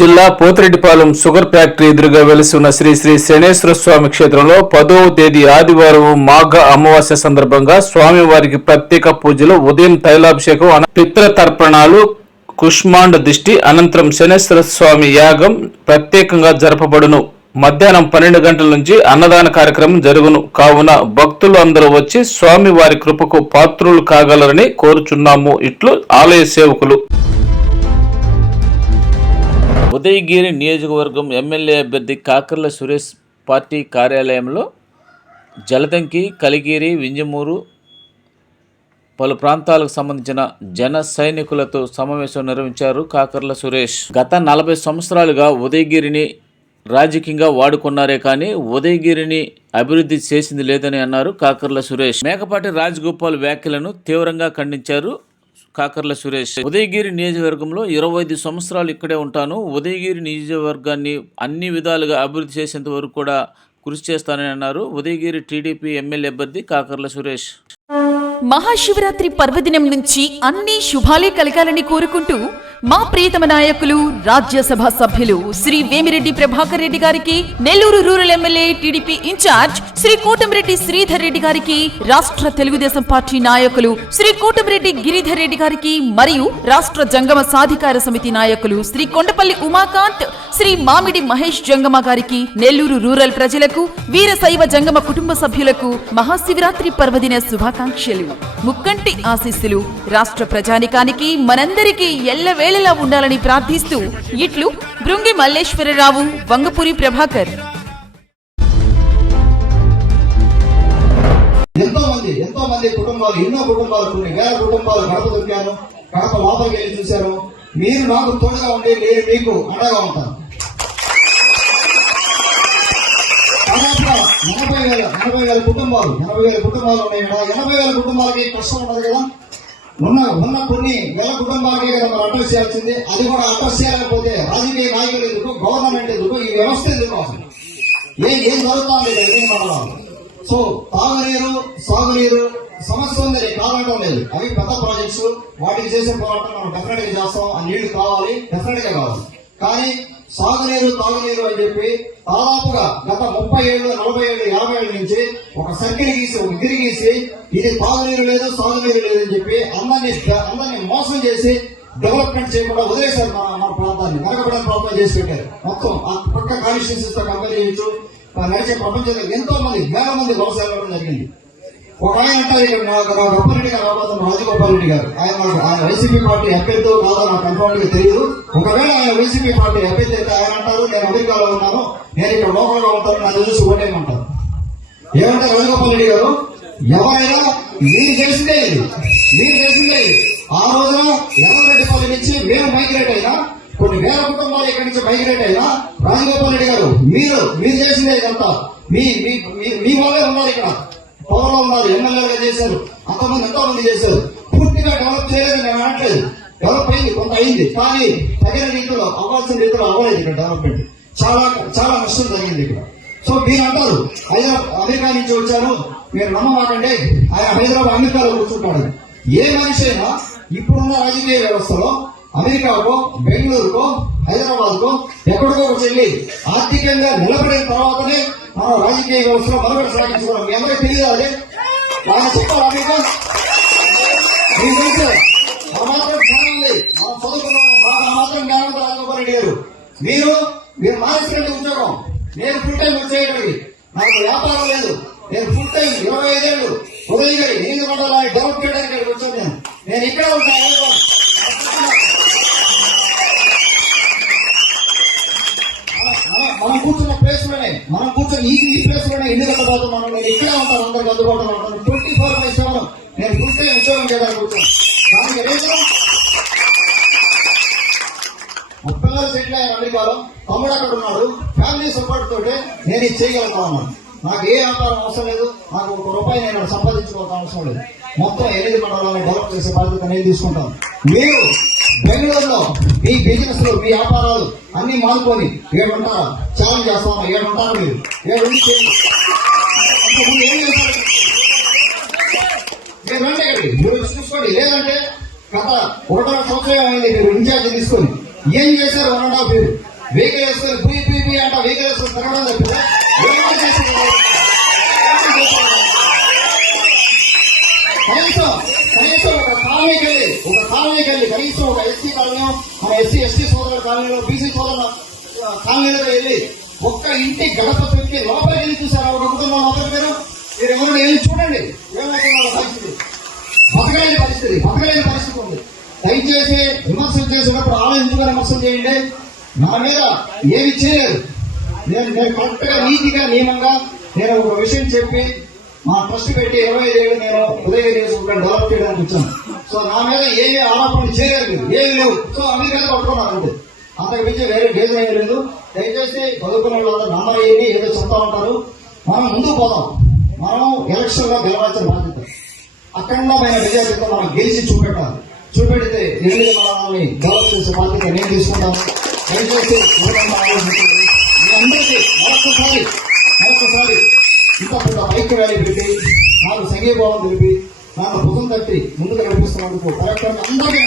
జిల్లా Pothireddipalem sugar factory ఎదురుగా వెలిసి ఉన్న శ్రీ శ్రీ శనేశ్వర స్వామి క్షేత్రంలో పదవ తేదీ ఆదివారం మాఘ అమావాస్య సందర్భంగా స్వామివారికి ప్రత్యేక పూజలు ఉదయం తైలాభిషేకం పిత్ర తర్పణాలు కుష్మాండ దిష్టి అనంతరం శనేశ్వర స్వామి యాగం ప్రత్యేకంగా జరపబడును. మధ్యాహ్నం పన్నెండు గంటల నుంచి అన్నదాన కార్యక్రమం జరుగును. కావున భక్తులు అందరూ వచ్చి స్వామి వారి కృపకు పాత్రులు కాగలరని కోరుచున్నాము. ఇట్లు ఆలయ సేవకులు. ఉదయగిరి నియోజకవర్గం ఎమ్మెల్యే అభ్యర్థి కాకర్ల సురేష్ పార్టీ కార్యాలయంలో జలదంకి కలిగిరి వింజమూరు పలు ప్రాంతాలకు సంబంధించిన జన సైనికులతో సమావేశం నిర్వహించారు కాకర్ల సురేష్. గత నలభై సంవత్సరాలుగా ఉదయగిరిని రాజకీయంగా వాడుకున్నారే కానీ ఉదయగిరిని అభివృద్ధి చేసింది లేదని అన్నారు కాకర్ల సురేష్. మేకపాటి రాజగోపాల్ వ్యాఖ్యలను తీవ్రంగా ఖండించారు కాకర్ల సురేష్. ఉదయగిరి నియోజకవర్గంలో ఇరవై ఐదు సంవత్సరాలు ఇక్కడే ఉంటాను. ఉదయగిరి నియోజకవర్గాన్ని అన్ని విధాలుగా అభివృద్ధి చేసేంత వరకు కూడా కృషి చేస్తానని అన్నారు ఉదయగిరి టీడీపీ ఎమ్మెల్యే అభ్యర్థి కాకర్ల సురేష్. మహాశివరాత్రి పర్వదినం నుంచి అన్ని శుభాలే కలగాలని కోరుకుంటూ మా ప్రియతమ నాయకులు రాజ్యసభ సభ్యులు శ్రీ వేమిరెడ్డి ప్రభాకర్ రెడ్డి గారికి Nellore rural MLA TDP incharge Sri Kotamireddy Sridhar Reddy గారికి రాష్ట్ర తెలుగుదేశం పార్టీ నాయకులు శ్రీ కోటమిరెడ్డి గిరిధర్ రెడ్డి గారికి మరియు రాష్ట్ర జంగమ సాధికార సమితి నాయకులు శ్రీ కొండపల్లి ఉమాకాంత్ శ్రీ మామిడి మహేష్ జంగమ గారికి నెల్లూరు రూరల్ ప్రజలకు వీరశైవ జంగమ కుటుంబ సభ్యులకు మహాశివరాత్రి పర్వదిన శుభాకాంక్షలు. ముక్కంటి ఆశీస్సులు. రాష్ట్ర ప్రజానికానికి మనందరికీ ఎల్లవే ఎల్లవేళలా ఉండాలని ప్రార్థిస్తూ ఇట్లు బృంగి మల్లేశ్వరరావు వంగపూరి ప్రభాకర్. ఎంతో మంది ఎంతో మంది కుటుంబాలు ఎన్నో కుటుంబాలు కొన్ని వేల కుటుంబాలు గడప దొరికాను గడప లోపలికి వెళ్ళి చూశారు. మీరు నాకు తోడుగా ఉండి నేను మీకు అండగా ఉంటాను. దాదాపుగా ఎనభై వేల ఎనభై వేల కుటుంబాలు ఎనభై వేల కుటుంబాలు ఉన్నాయి. కదా ఎనభై వేల కుటుంబాలకి కష్టం ఉన్నది కదా? ఉన్న ఉన్న కొన్ని నెల కుటుంబాలకి కదా మనం అడ్రస్ చేయాల్సింది. అది కూడా అడ్రస్ చేయలేకపోతే రాజకీయ నాయకులు ఎందుకు గవర్నమెంట్ ఎందుకు ఈ వ్యవస్థ ఎందుకు అసలు? ఏం ఏం జరుగుతుంది సో తాగునీరు సాగునీరు సమస్య ఉంది కావడం లేదు. అవి పెద్ద ప్రాజెక్ట్స్ వాటికి చేసే పోరాటం మనం డెఫినెట్గా చేస్తాం. ఆ నీళ్ళు కావాలి డెఫినెట్గా కావాలి. కానీ సాగునీరు తాగునీరు అని చెప్పి దాదాపుగా గత ముప్పై ఏళ్ళు నలభై ఏళ్ళు యాభై ఏళ్ళ నుంచి ఒక సర్కిల్ గీసి ఒక గిరి గీసి ఇది తాగునీరు లేదు సాగునీరు లేదు అని చెప్పి అందరినీ అందరినీ మోసం చేసి డెవలప్మెంట్ చేయకుండా వదిలేశారు మన మన ప్రాంతాన్ని వెనకబడిన ప్రాంతం చేసి పెట్టారు. మొత్తం ఆ పక్క కాన్స్టిట్యూన్సీస్తో కంపేర్ చేయొచ్చు. నడిచే ప్రపంచంలో ఎంతో మంది వేల మంది వ్యవసాయం జరిగింది. ఒక ఆయన అంటారు ఇక్కడ నాకు నాకు రెడ్డి గారు రాబోతున్న రాజగోపాల్ రెడ్డి గారు. ఆయన ఆయన వైసీపీ పార్టీ అభ్యర్థి కాదో నాకు కన్ఫర్మ్గా తెలియదు ఒకవేళ ఆయన వైసీపీ పార్టీ అభ్యర్థి అయితే ఆయన అంటారు నేను అమెరికాలో ఉన్నాను నేను ఇక్కడ లోకల్లో గా ఉంటాను నన్ను చూసి ఓటేయమంటారు ఏమంటారు రాజగోపాల్ రెడ్డి గారు ఎవరైనా మీరు తెలిసిందే ఇది. మీరు తెలిసిందే ఇది. ఆ రోజున ఎర్రరెడ్డిపల్లి నుంచి మేము మైగ్రేట్ అయినా కొన్ని వేల కుటుంబాలు ఇక్కడి నుంచి మైగ్రేట్ అయినా రాజగోపాల్ రెడ్డి గారు మీరు మీరు చేసిందే ఇదంతా. మీ మీ మీ- మీ వాళ్ళే ఉన్నారు ఇక్కడ. పవర్లో ఉన్నారు ఎమ్మెల్యేలుగా చేశారు అంతమంది ఎంతో మంది చేశారు. పూర్తిగా డెవలప్ చేయలేదు నేను అనట్లేదు. డెవలప్ అయింది కొంత అయింది కానీ తగిన రీతిలో అవ్వాల్సిన రీతిలో అవ్వలేదు ఇక్కడ డెవలప్మెంట్ చాలా చాలా నష్టం జరిగింది ఇక్కడ. సో మీరు అంటారు అయ్యా అమెరికా నుంచి వచ్చారు. మీరు నమ్మమాకండి. ఆయన హైదరాబాద్ అమెరికాలో కూర్చుంటాడు ఏ మనిషి అయినా ఇప్పుడున్న రాజకీయ వ్యవస్థలో అమెరికాకో బెంగళూరుకో హైదరాబాద్ కో ఎక్కడికో చెల్లి ఆర్థికంగా నిలబడిన తర్వాతనే మన రాజకీయ వ్యవస్థలో మనుగడ సాగించుకోవడం మీ అందరికీ తెలియదు అదే? చెప్పాలా మీకు? మీకు తెలుసు? ఆ మాత్రం జ్ఞానం ఉంది మనం చదువుకున్నాం. మాకు ఆ మాత్రం జ్ఞానం రాజగోపాల్ రెడ్డి గారు మీరు మీరు మానేసినట్టు ఉద్యోగం. నేను ఫుల్ టైం వచ్చేయగలిగి నాకు వ్యాపారం లేదు. నేను ఫుల్ టైం ఇరవై ఐదేళ్ళు ఉదయం గారి నీళ్ళు మండలాన్ని డెవలప్ చేయడానికి వచ్చాను నేను. నేను ఇక్కడ ఉంటాను మన- మన- మనం కూర్చున్న ప్లేస్లోనే మనం కూర్చున్న ఈ ఈ ప్లేస్లోనే ఎన్ని పోతున్నాను నేను ఇక్కడే ఉంటాను అందరికి ఉంటాను ట్వంటీ ఫోర్ బై సెవెన్ నేను ఫుల్ టైం ఉద్యోగం చేయడానికి దానికి రీజన్ సెటిల్ అయ్యారు అమెరికాలో తమ్ముడు అక్కడ ఉన్నాడు. ఫ్యామిలీ సపోర్ట్ తోటి నేను ఇది చేయగలుగుతాను నాకు ఏ వ్యాపారం అవసరం లేదు. నాకు ఒక రూపాయి నేను సంపాదించుకోవాల్సిన అవసరం లేదు. మొత్తం ఎనిమిది మండలాలను డెవలప్ చేసే బాధ్యత నేను తీసుకుంటాను. మీరు బెంగళూరులో మీ బిజినెస్లో మీ వ్యాపారాలు అన్ని మానుకొని ఏడుంటారా ఛాలెంజ్ చేస్తాను ఏడుంటారు మీరు? ఏడు ఉండి చేయండి. అంతకుముందు ఏం చేశారు ఒకటో సంవత్సరం అయింది మీరు ఇన్ఛార్జ్ తీసుకొని ఏం చేశారు one and half year? Vehicle వేసుకొని పీ పీ పీ అంట వెహికల్ వేసుకొని తిరగడం తప్పితే కనీసం కనీసం ఒక కాలనీకి వెళ్ళి ఒక కాలనీకి వెళ్ళి కనీసం ఒక ఎస్సీ కాలనీ మన ఎస్సీ ఎస్టీ సోదరుల కాలనీలో బీసీ సోదరుల కాలనీలో వెళ్ళి ఒక్క ఇంటి గడప పెట్టి లోపలికి వెళ్ళి చూసారు ఒక కుటుంబం ఒకరి మీరు మీరు ఎవరు వెళ్ళి చూడండి. ఏమైతే పరిస్థితి బతకలేని పరిస్థితి బతకలేని పరిస్థితి ఉంది. దయచేసి విమర్శలు చేసినప్పుడు ఆలోచించుకుని విమర్శలు చేయండి? నా మీద ఏమి చేయలేదు. నేను నేను కరెక్ట్గా నీతిగా నియమంగా నేను ఒక విషయం చెప్పి మా ట్రస్ట్ పెట్టి ఇరవై ఐదు ఏళ్ళు నేను ఉదయగిరి చేసుకుంటాను డెవలప్ చేయడానికి వచ్చాను. సో నా మీద ఏమి ఆరోపణలు చేయలేదు ఏమి లేవు. సో అమెరికా పట్టుకున్నాను అంతే. అంతకు మించి వేరే డేజ్ అయ్యలేదు లేదు. దయచేసి చదువుకునే వాళ్ళ నంబర్ అయ్యి ఏదో చెప్తా ఉంటారు. మనం ముందుకు పోదాం. మనం ఎలక్షన్లో గెలవాల్సిన బాధ్యత. అఖండమైన విజయ మనం గెలిచి చూపెట్టాలి. చూపెడితే ఎనిమిది మండలాన్ని డెవలప్ చేసే బాధ్యత నేను తీసుకుంటాను దయచేసి ఆలోచించండి. మీ అందరికీ మరొకసారి మరొకసారి ఇంత పెద్ద బైక్ ర్యాలీ పెట్టి నాకు సంఘీభావం తెలిపి నాకు భుజం తట్టి ముందుకు నడిపిస్తున్నందుకు కలెక్టర్ అందరికీ